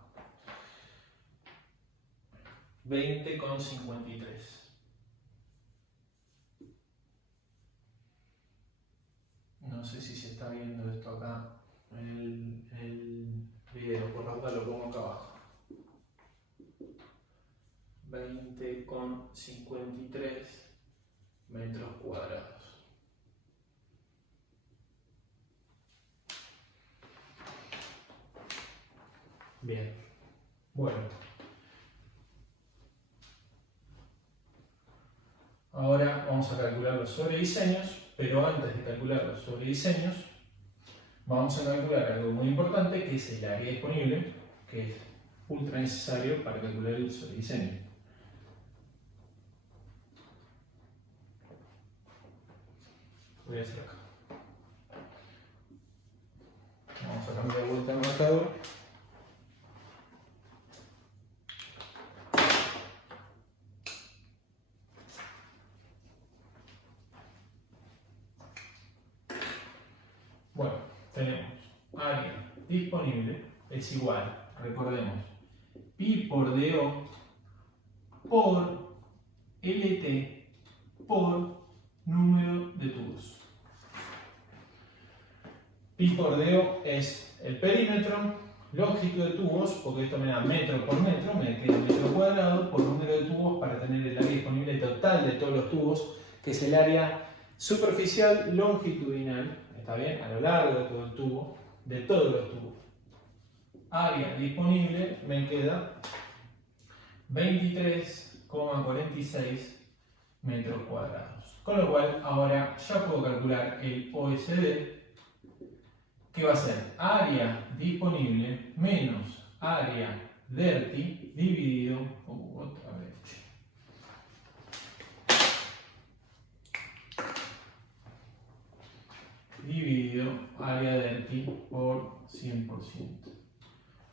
20,53. No sé si se está viendo esto acá en el video, por lo tanto lo pongo acá abajo. 20,53 metros cuadrados. Bien, bueno. Ahora vamos a calcular los sobrediseños, pero antes de calcular los sobrediseños, vamos a calcular algo muy importante, que es el área disponible, que es ultra necesario para calcular el sobrediseño. Voy a hacer acá. Vamos a cambiar de vuelta el marcador. Bueno, tenemos área disponible es igual, recordemos, pi por DO por LT por número de tubos. Pi por DO es el perímetro, longitud de tubos, porque esto me da metro por metro, me queda metro cuadrado por número de tubos para tener el área disponible total de todos los tubos, que es el área superficial longitudinal. ¿Está bien? A lo largo de todo el tubo, de todos los tubos. Área disponible me queda 23,46 metros cuadrados. Con lo cual, ahora ya puedo calcular el OSD, que va a ser área disponible menos área DERTI dividido, otra vez, dividido a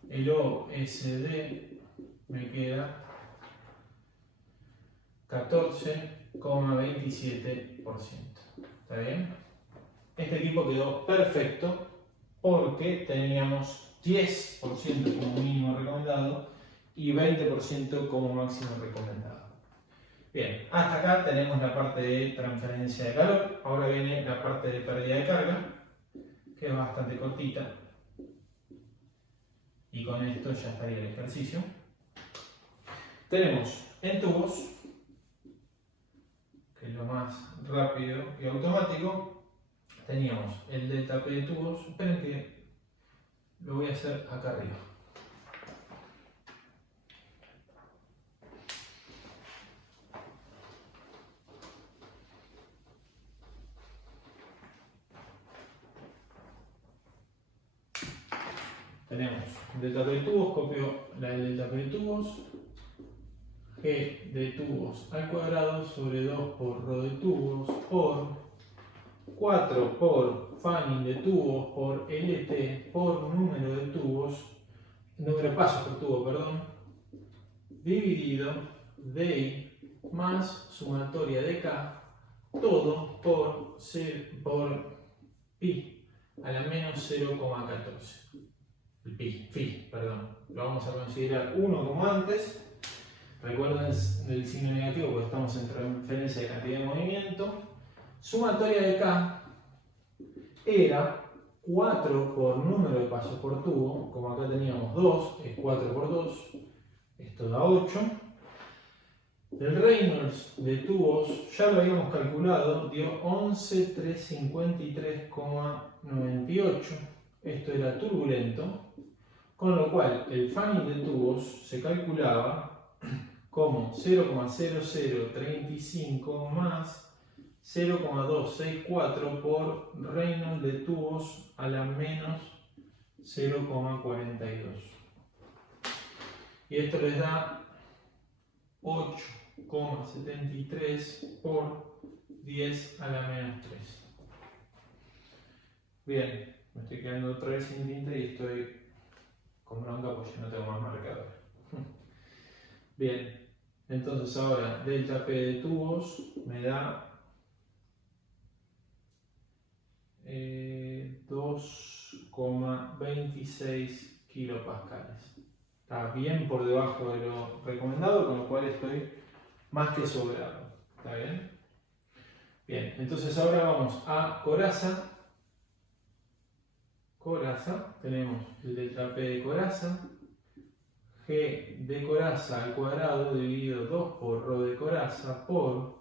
El OSD me queda 14,27%. ¿Está bien? Este equipo quedó perfecto porque teníamos 10% como mínimo recomendado y 20% como máximo recomendado. Bien, hasta acá tenemos la parte de transferencia de calor. Ahora viene la parte de pérdida de carga, que es bastante cortita. Y con esto ya estaría el ejercicio. Tenemos en tubos, que es lo más rápido y automático, teníamos el delta P de tubos. Esperen que lo voy a hacer acá arriba. Tenemos delta P de tubos, copio la delta P de tubos, G de tubos al cuadrado sobre 2 por ρ de tubos por 4 por fanning de tubos por LT por número de tubos, número de pasos por tubo, perdón, dividido DI más sumatoria de K, todo por pi a la menos 0,14. El pi, perdón, lo vamos a considerar 1 como antes. Recuerden el signo negativo porque estamos en transferencia de cantidad de movimiento. Sumatoria de K era 4 por número de pasos por tubo, como acá teníamos 2, es 4 por 2, esto da 8. El Reynolds de tubos ya lo habíamos calculado, dio 11.353,98. Esto era turbulento, con lo cual el fanning de tubos se calculaba como 0,0035 más 0,264 por Reynolds de tubos a la menos 0,42. Y esto les da 8,73 por 10 a la menos 3. Bien, me estoy quedando otra vez sin tinta y estoy con bronca porque ya no tengo más marcador. Bien, entonces ahora delta P de tubos me da 2,26 kilopascales. Está bien por debajo de lo recomendado, con lo cual estoy más que sobrado. ¿Está bien? Bien, entonces ahora vamos a coraza. Coraza, tenemos el delta P de coraza, G de coraza al cuadrado dividido 2 por ρ de coraza por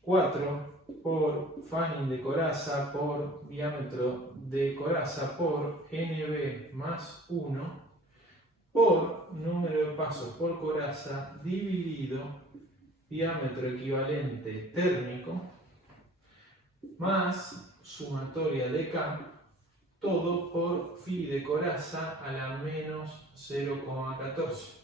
4 por fanning de coraza por diámetro de coraza por NB más 1 por número de pasos por coraza dividido diámetro equivalente térmico más sumatoria de K, todo por phi de coraza a la menos 0,14.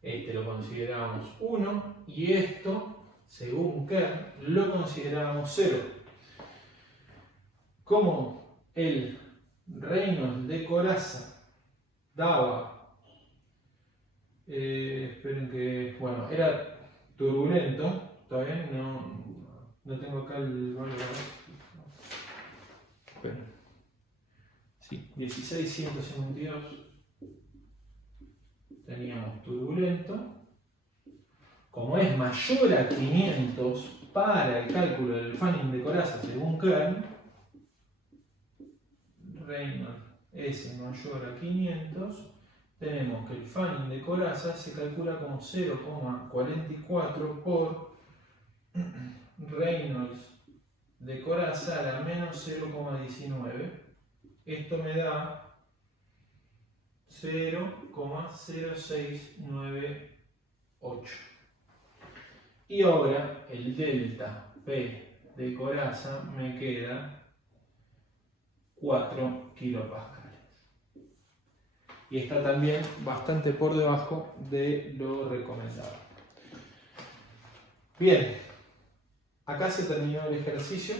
Este lo consideramos 1 y esto, según Kern, lo considerábamos 0. Como el Reynolds de coraza daba, esperen que, bueno, era turbulento, ¿está bien? No tengo acá el valor. Esperen. Sí, 16.152. Teníamos turbulento. Como es mayor a 500 para el cálculo del fanning de coraza según Kern, Reynolds es mayor a 500, tenemos que el fanning de coraza se calcula como 0,44 por Reynolds de coraza a la menos 0,19. Esto me da 0,0698. Y ahora el delta P de coraza me queda 4 kilopascales. Y está también bastante por debajo de lo recomendado. Bien, acá se terminó el ejercicio.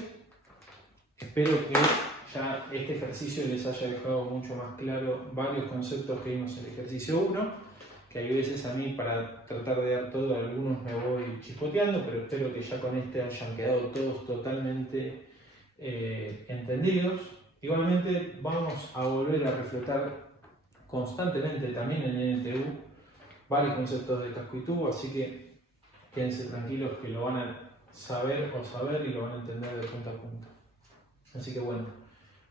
Espero que ya este ejercicio les haya dejado mucho más claro varios conceptos que vimos en el ejercicio 1, que hay veces a mí para tratar de dar todo, algunos me voy chispoteando, pero espero que ya con este hayan quedado todos totalmente entendidos. Igualmente vamos a volver a refletar constantemente también en NTU varios conceptos de casco y tubo, así que quédense tranquilos que lo van a saber y lo van a entender de punta a punta. Así que bueno,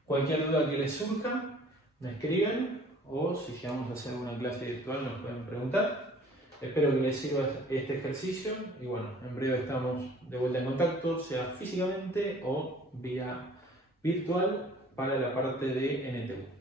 cualquier duda que les surja, me escriben o si llegamos a hacer una clase virtual nos pueden preguntar. Espero que les sirva este ejercicio y bueno, en breve estamos de vuelta en contacto, sea físicamente o vía virtual para la parte de NTU.